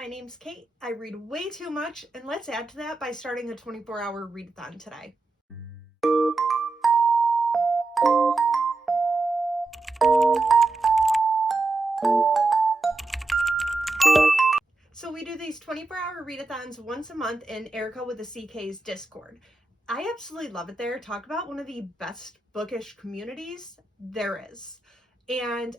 my name's Kate. I read way too much, and let's add to that by starting a 24-hour readathon today. So we do these 24-hour readathons once a month in Erica with the CK's Discord. I absolutely love it there. Talk about one of the best bookish communities there is. And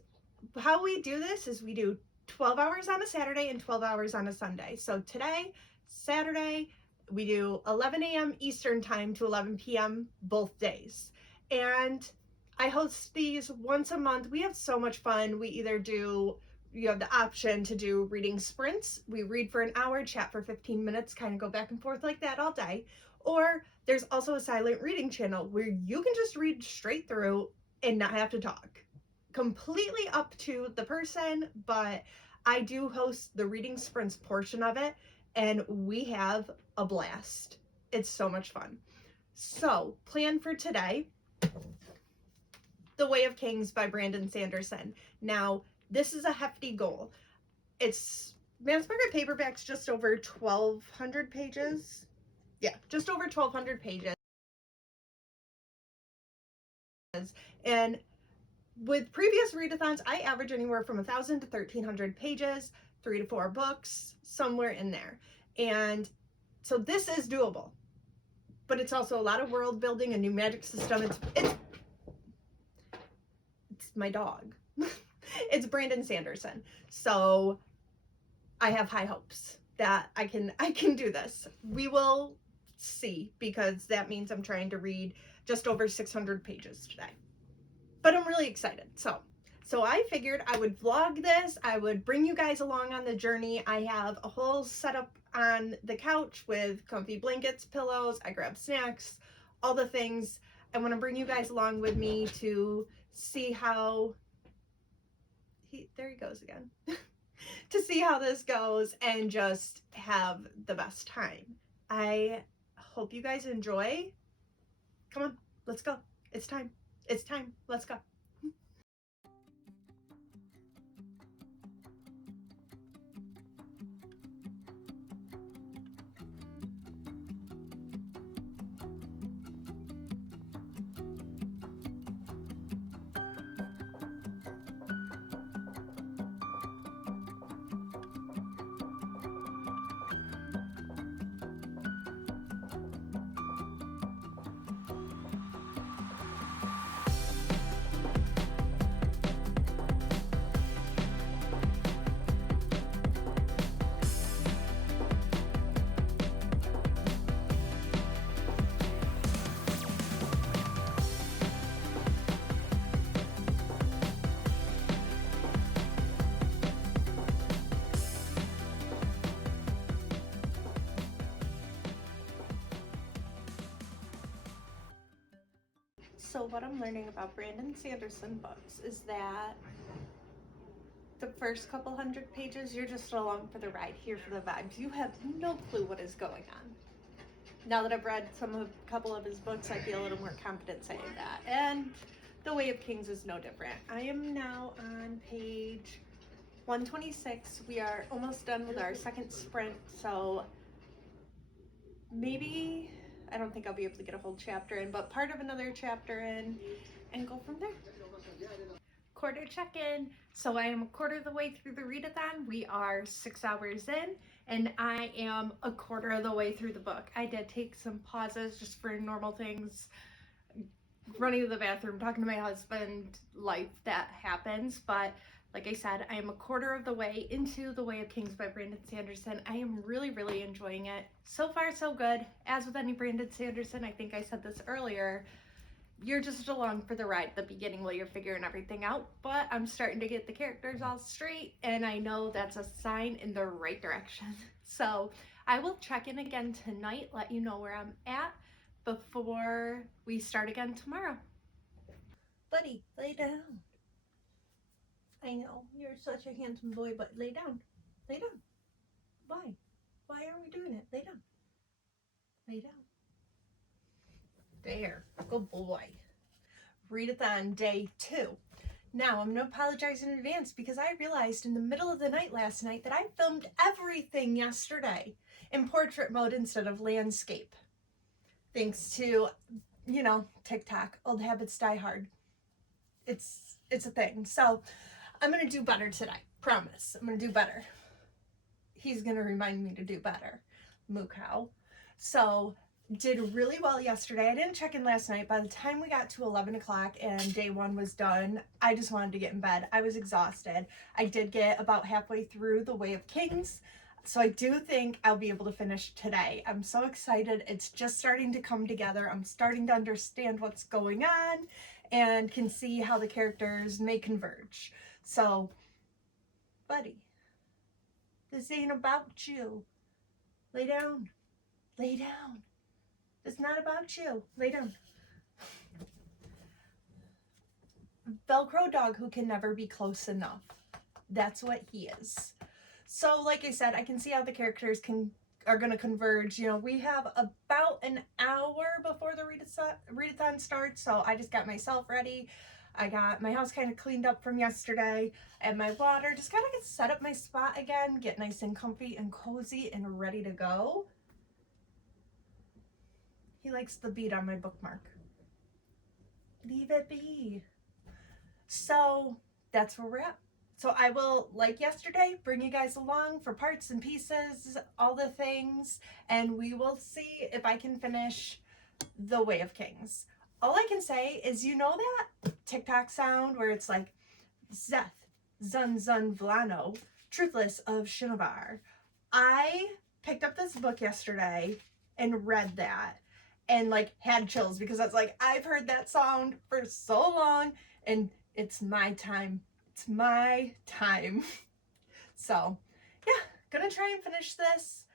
how we do this is we do 12 hours on a Saturday and 12 hours on a Sunday. So today, Saturday, we do 11 a.m. Eastern time to 11 p.m. both days. And I host these once a month. We have so much fun. We either do, you have the option to do reading sprints. We read for an hour, chat for 15 minutes, kind of go back and forth like that all day. Or there's also a silent reading channel where you can just read straight through and not have to talk. Completely up to the person, but I do host the reading sprints portion of it, and we have a blast. It's so much fun. So, plan for today, The Way of Kings by Brandon Sanderson. Now, this is a hefty goal. It's mass market paperback's just over 1,200 pages. Yeah, just over 1,200 pages. And with previous readathons, I average anywhere from 1,000 to 1,300 pages, 3 to 4 books, somewhere in there. And so this is doable, but it's also a lot of world building, a new magic system. It's my dog. It's Brandon Sanderson. So I have high hopes that I can do this. We will see, because that means I'm trying to read just over 600 pages today. But I'm really excited. So I figured I would vlog this. I would bring you guys along on the journey. I have a whole setup on the couch with comfy blankets, pillows. I grab snacks, all the things. I want to bring you guys along with me to see how there he goes again. To see how this goes and just have the best time. I hope you guys enjoy. Come on, let's go. It's time. It's time. Let's go. So what I'm learning about Brandon Sanderson books is that the first couple hundred pages, you're just along for the ride, here for the vibes. You have no clue what is going on. Now that I've read a couple of his books, I feel a little more confident saying that. And The Way of Kings is no different. I am now on page 126. We are almost done with our second sprint, so maybe, I don't think I'll be able to get a whole chapter in, but part of another chapter in, and go from there. Quarter check-in. So I am a quarter of the way through the readathon. We are 6 hours in, and I am a quarter of the way through the book. I did take some pauses just for normal things, running to the bathroom, talking to my husband, life that happens, but like I said, I am a quarter of the way into The Way of Kings by Brandon Sanderson. I am really, really enjoying it. So far, so good. As with any Brandon Sanderson, I think I said this earlier, you're just along for the ride at the beginning while you're figuring everything out, but I'm starting to get the characters all straight, and I know that's a sign in the right direction. So I will check in again tonight, let you know where I'm at before we start again tomorrow. Buddy, lay down. I know, you're such a handsome boy, but lay down. Lay down. Why? Why aren't we doing it? Lay down. Lay down. There. Good boy. Readathon day 2. Now, I'm going to apologize in advance because I realized in the middle of the night last night that I filmed everything yesterday in portrait mode instead of landscape. Thanks to, TikTok. Old habits die hard. It's a thing. So, I'm going to do better today. Promise. I'm going to do better. He's going to remind me to do better. Moo cow. So, did really well yesterday. I didn't check in last night. By the time we got to 11 o'clock and day one was done, I just wanted to get in bed. I was exhausted. I did get about halfway through The Way of Kings, so I do think I'll be able to finish today. I'm so excited. It's just starting to come together. I'm starting to understand what's going on and can see how the characters may converge. So, buddy, this ain't about you. Lay down. Lay down. It's not about you. Lay down. Velcro dog who can never be close enough. That's what he is. So, like I said, I can see how the characters are going to converge. We have about an hour before the readathon starts, so I just got myself ready. I got my house kind of cleaned up from yesterday, and my water. Just gotta get set up my spot again, get nice and comfy and cozy and ready to go. He likes the bead on my bookmark. Leave it be. So that's where we're at. So I will, like yesterday, bring you guys along for parts and pieces, all the things, and we will see if I can finish The Way of Kings. All I can say is, that TikTok sound where it's like, Zeth, Zun Zun Vlano, Truthless of Shinovar. I picked up this book yesterday and read that and had chills because I was like, I've heard that sound for so long and it's my time. It's my time. So, yeah, gonna try and finish this.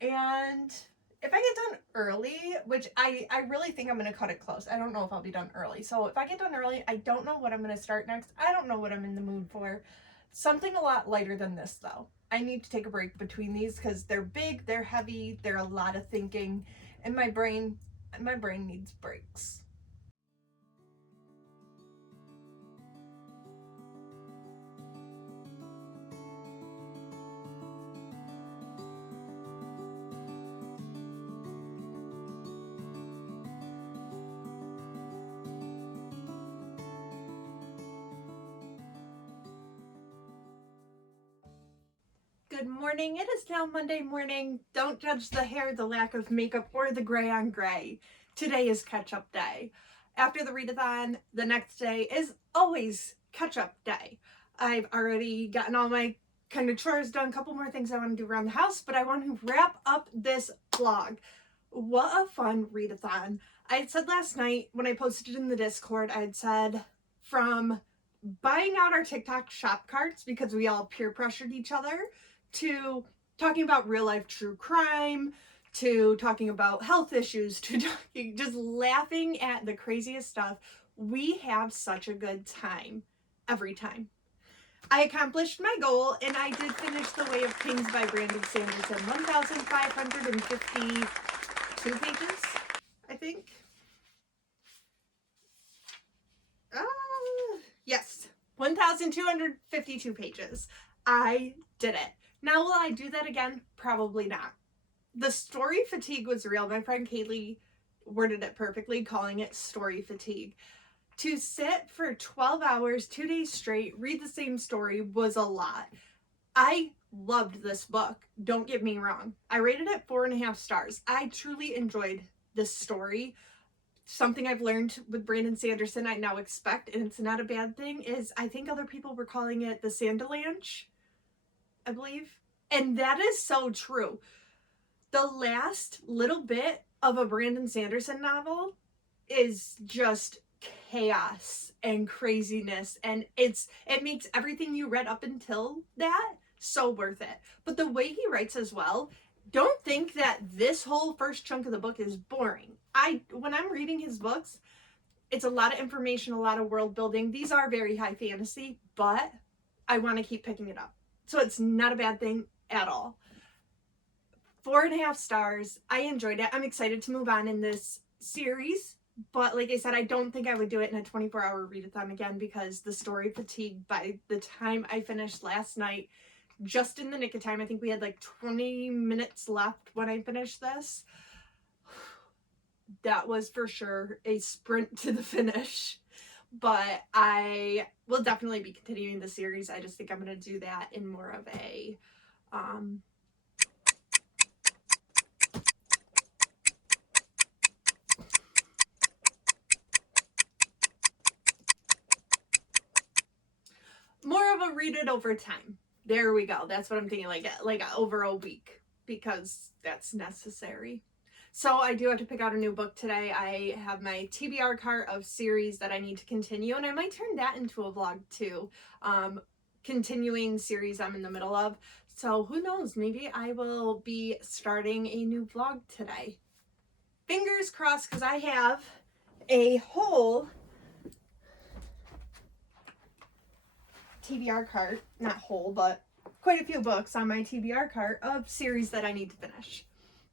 And if I get done early, which I really think I'm gonna cut it close. I don't know if I'll be done early. So if I get done early, I don't know what I'm gonna start next. I don't know what I'm in the mood for. Something a lot lighter than this, though. I need to take a break between these because they're big, they're heavy, they're a lot of thinking, and my brain needs breaks. Good morning. It is now Monday morning. Don't judge the hair, the lack of makeup, or the gray on gray. Today is catch-up day. After the readathon, the next day is always catch-up day. I've already gotten all my kind of chores done, a couple more things I want to do around the house, but I want to wrap up this vlog. What a fun readathon. I had said last night when I posted it in the Discord, I had said from buying out our TikTok shop carts because we all peer pressured each other, to talking about real life true crime, to talking about health issues, to just laughing at the craziest stuff. We have such a good time every time. I accomplished my goal and I did finish The Way of Kings by Brandon Sanderson. 1,552 pages, I think. Yes, 1,252 pages. I did it. Now, will I do that again? Probably not. The story fatigue was real. My friend Kaylee worded it perfectly, calling it story fatigue. To sit for 12 hours, 2 days straight, read the same story was a lot. I loved this book. Don't get me wrong. I rated it 4.5 stars. I truly enjoyed this story. Something I've learned with Brandon Sanderson I now expect, and it's not a bad thing, is I think other people were calling it the Sandalanche, I believe. And that is so true. The last little bit of a Brandon Sanderson novel is just chaos and craziness, and it makes everything you read up until that so worth it. But the way he writes as well, don't think that this whole first chunk of the book is boring. When I'm reading his books, it's a lot of information, a lot of world building. These are very high fantasy, but I want to keep picking it up. So it's not a bad thing at all. 4.5 stars. I enjoyed it. I'm excited to move on in this series But like I said, I don't think I would do it in a 24-hour readathon again, because the story fatigue by the time I finished last night, just in the nick of time, I think we had like 20 minutes left when I finished this. That was for sure a sprint to the finish. But I will definitely be continuing the series. I just think I'm going to do that in more of a more of a read it over time. There we go. That's what I'm thinking, like over a week, because that's necessary. So I do have to pick out a new book today. I have my TBR cart of series that I need to continue, and I might turn that into a vlog too. Continuing series I'm in the middle of. So who knows, maybe I will be starting a new vlog today. Fingers crossed, because I have a whole TBR cart, not whole, but quite a few books on my TBR cart of series that I need to finish.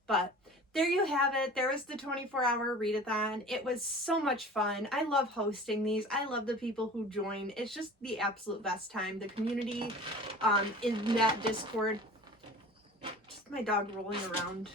But there you have it. There was the 24-hour readathon. It was so much fun. I love hosting these. I love the people who join. It's just the absolute best time. The community in that Discord, just my dog rolling around.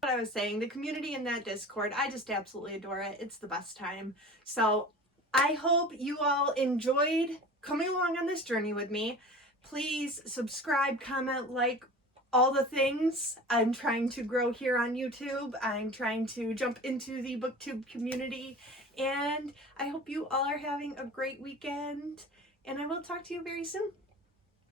What I was saying, the community in that Discord, I just absolutely adore it. It's the best time. So I hope you all enjoyed coming along on this journey with me. Please subscribe, comment, like, all the things. I'm trying to grow here on YouTube. I'm trying to jump into the booktube community, and I hope you all are having a great weekend, and I will talk to you very soon.